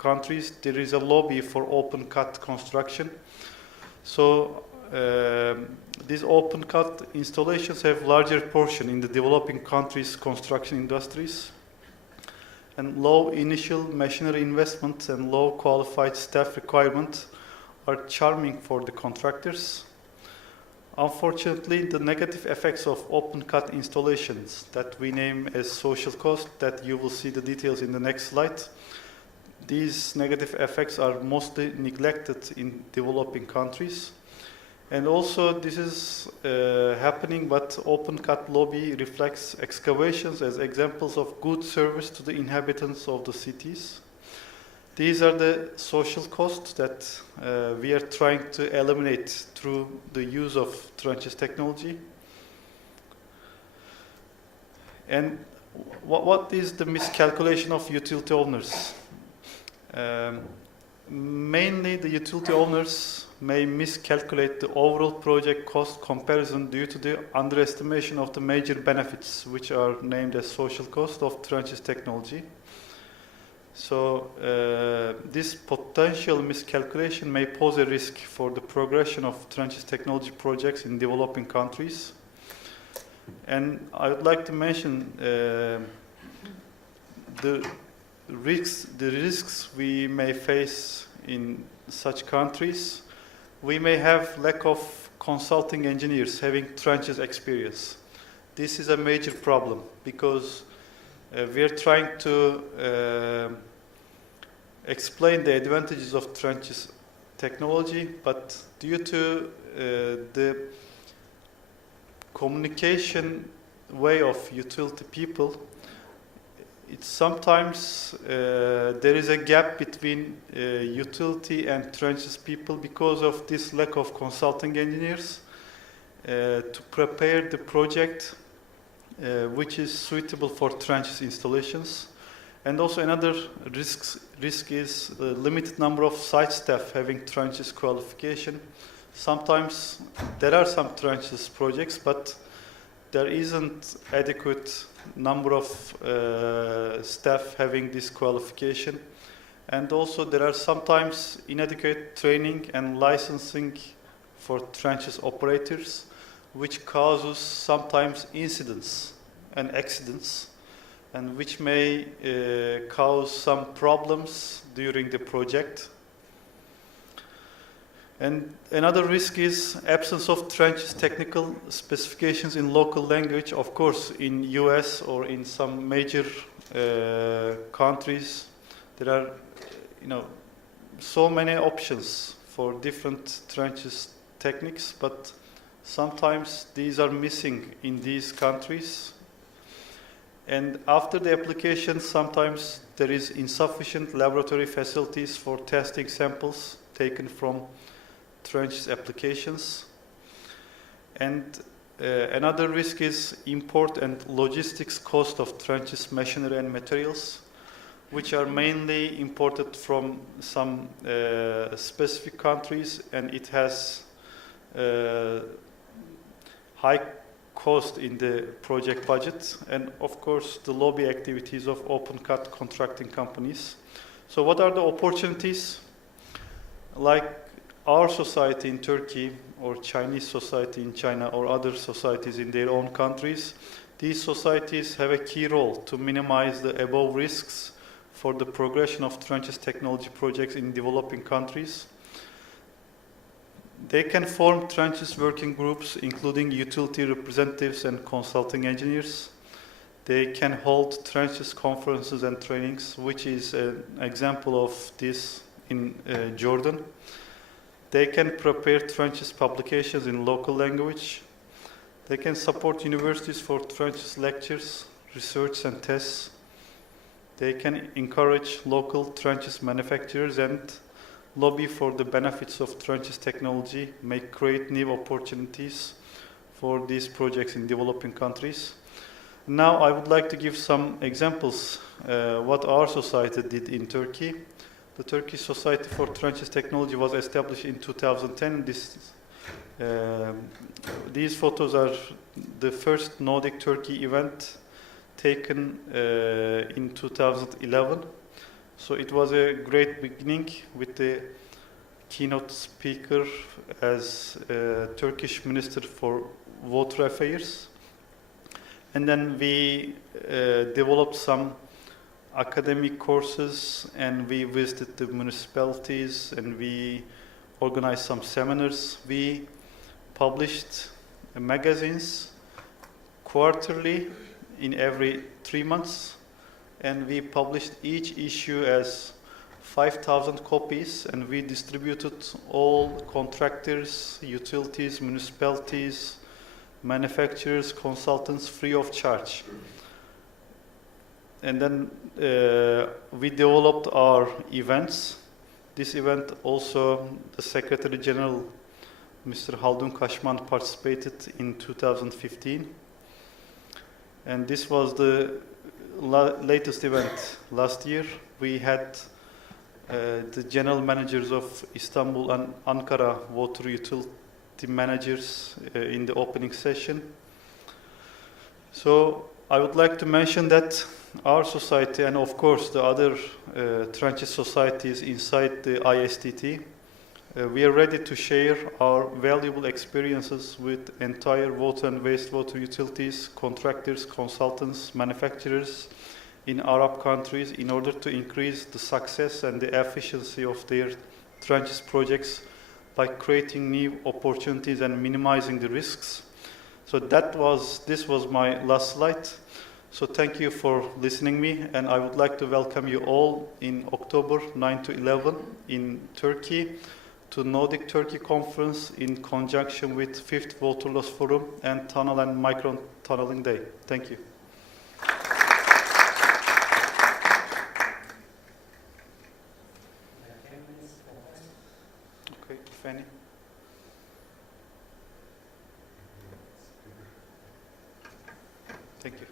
countries, there is a lobby for open cut construction. So these open cut installations have larger portion in the developing countries' construction industries. And low initial machinery investment and low qualified staff requirement are charming for the contractors. Unfortunately, the negative effects of open cut installations that we name as social cost, that you will see the details in the next slide, these negative effects are mostly neglected in developing countries. And also this is happening, but open cut lobby reflects excavations as examples of good service to the inhabitants of the cities. These are the social costs that we are trying to eliminate through the use of trenches technology. And what is the miscalculation of utility owners? Mainly the utility owners may miscalculate the overall project cost comparison due to the underestimation of the major benefits, which are named as social cost of trenches technology. So this potential miscalculation may pose a risk for the progression of trenches technology projects in developing countries. And I would like to mention the risks we may face in such countries. We may have lack of consulting engineers having trenches experience. This is a major problem because we are trying to explain the advantages of trenches technology, but due to the communication way of utility people, it's sometimes there is a gap between utility and trenches people because of this lack of consulting engineers to prepare the project which is suitable for trenches installations. And also another risk is the limited number of site staff having trenches qualification. Sometimes there are some trenches projects, but there isn't adequate number of staff having this qualification. And also there are sometimes inadequate training and licensing for trenches operators, which causes sometimes incidents and accidents, and which may cause some problems during the project. And another risk is absence of trenches technical specifications in local language. Of course, in US or in some major countries, there are, so many options for different trenches techniques, but sometimes these are missing in these countries. And after the application, sometimes there is insufficient laboratory facilities for testing samples taken from trenches applications. And another risk is import and logistics cost of trenches machinery and materials, which are mainly imported from some specific countries, and it has high cost in the project budget, and of course the lobby activities of open cut contracting companies. So what are the opportunities? Like our society in Turkey or Chinese society in China or other societies in their own countries, these societies have a key role to minimize the above risks for the progression of trenches technology projects in developing countries. They can form trenches working groups, including utility representatives and consulting engineers. They can hold trenches conferences and trainings, which is an example of this in Jordan. They can prepare trenches publications in local language. They can support universities for trenches lectures, research and tests. They can encourage local trenches manufacturers and lobby for the benefits of trenches technology, may create new opportunities for these projects in developing countries. Now I would like to give some examples what our society did in Turkey. The Turkish Society for Trenches Technology was established in 2010. These photos are the first Nordic Turkey event taken in 2011. So it was a great beginning with the keynote speaker as Turkish Minister for Water Affairs. And then we developed some academic courses, and we visited the municipalities, and we organized some seminars. We published magazines quarterly in every 3 months, and we published each issue as 5,000 copies, and we distributed all contractors, utilities, municipalities, manufacturers, consultants free of charge. And then we developed our events. This event also, the Secretary General, Mr. Haldun Kashman, participated in 2015. And this was the latest event. Last year, we had the general managers of Istanbul and Ankara water utility managers in the opening session. So I would like to mention that our society, and of course the other Tranche societies inside the ISTT, we are ready to share our valuable experiences with entire water and wastewater utilities, contractors, consultants, manufacturers in Arab countries in order to increase the success and the efficiency of their Tranche projects by creating new opportunities and minimizing the risks. So this was my last slide. So thank you for listening me, and I would like to welcome you all in October 9 to 11 in Turkey to Nordic Turkey Conference in conjunction with 5th Water Loss Forum and Tunnel and Micro Tunneling Day. Thank you. Okay, if any. Thank you.